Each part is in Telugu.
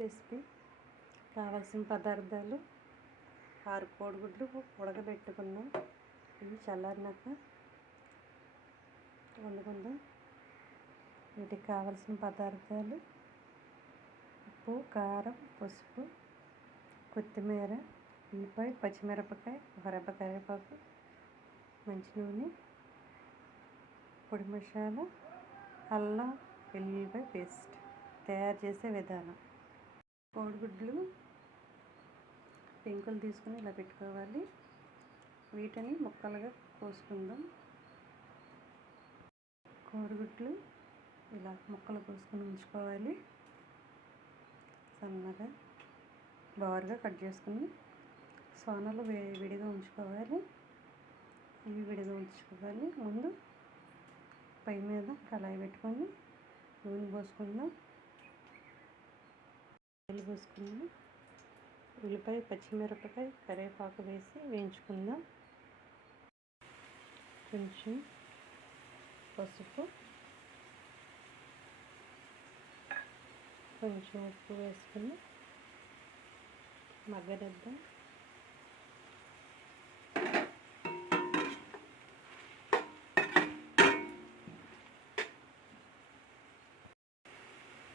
రెసిపీ. కావాల్సిన పదార్థాలు ఆరు కోడిగుడ్లు ఉడకబెట్టుకున్నాం. ఇవి చల్లారినాక వండుకుందాం. వీటికి కావలసిన పదార్థాలు ఉప్పు కారం పసుపు కొత్తిమీర ఉల్లిపాయ పచ్చిమిరపకాయ ఒక కరివేపాకు మంచి నూనె పొడి మసాలా అల్లం వెల్లుల్లిపాయ పేస్ట్ తయారు చేసే విధానం. కోడిగుడ్లు పెంకులు తీసుకుని ఇలా పెట్టుకోవాలి. వీటిని ముక్కలుగా కోసుకుందాం. కోడిగుడ్లు ఇలా ముక్కలు కోసుకొని ఉంచుకోవాలి. సన్నగా బారుగా కట్ చేసుకుని సోనలు వే విడిగా ఉంచుకోవాలి. ఇవి విడిగా ఉంచుకోవాలి. ముందు పై మీద కళాయి పెట్టుకొని నూనె పోసుకుందాం. పోసుకుందాం ఉల్లిపాయ పచ్చిమిరపకాయ కరివేపాకు వేసి వేయించుకుందాం. కొంచెం పసుపు కొంచెం ఉప్పు వేసుకుని మగ్గనిద్దాం.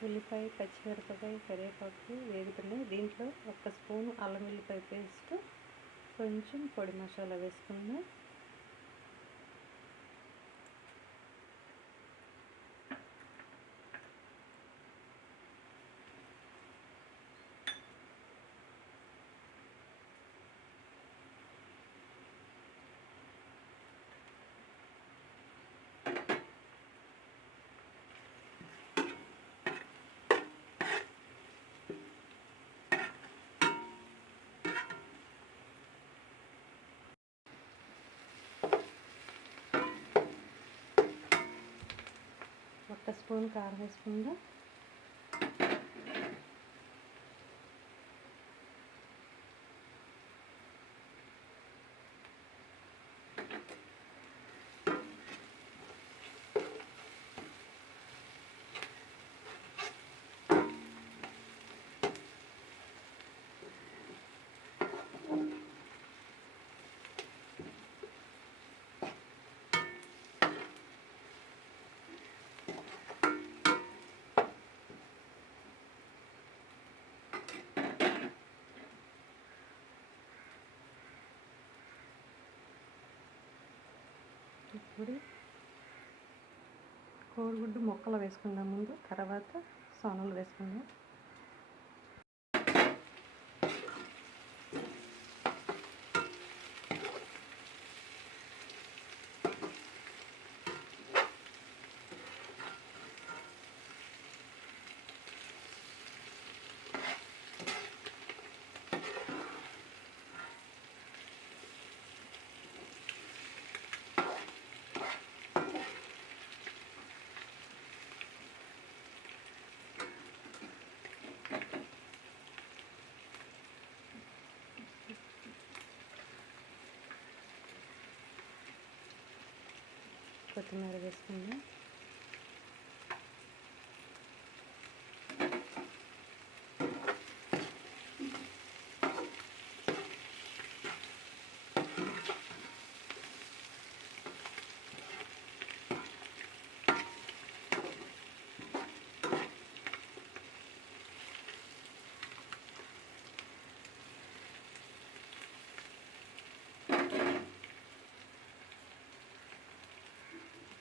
ఉల్లిపాయ పచ్చిమిరపకాయ కరివేపాకు వేగుతున్నాయి. దీంట్లో ఒక స్పూన్ అల్లం ఉల్లిపాయ పేస్ట్ కొంచెం పొడి మసాలా వేసుకుందాం ఒక్క స్పూన్ కారం వేసుకుందాం ఇప్పుడు కోడిగుడ్డు ముక్కలు వేసుకుందాం ముందు తర్వాత సోనలు వేసుకుందాం కొత్తిమీర వేసుకుందాం.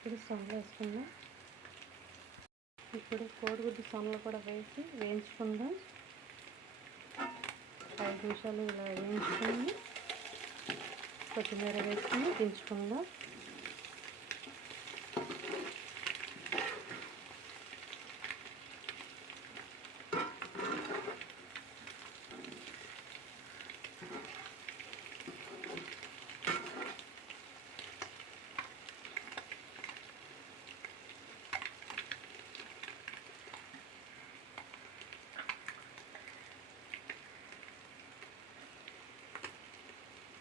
ఇప్పుడు సొనలు వేసుకుందాం. ఇప్పుడు కోడిగుడ్డు సొనలు కూడా వేసి వేయించుకుందాం. ఐదు నిమిషాలు ఇలా వేయించుకుని కొత్తిమీర వేసుకుని దించుకుందాం.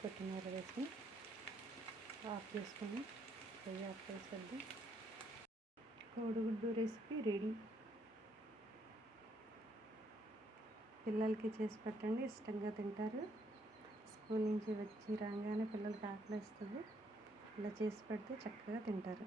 కొత్తిమీర వేసి ఆఫ్ చేసుకొని పొయ్యి ఆఫ్ చేసేద్దాం. కోడిగుడ్డు రెసిపీ రెడీ. పిల్లలకి చేసి పెట్టండి ఇష్టంగా తింటారు. స్కూల్ నుంచి వచ్చి రాగానే పిల్లలకి ఆకలిస్తుంది ఇలా చేసి పెడితే చక్కగా తింటారు.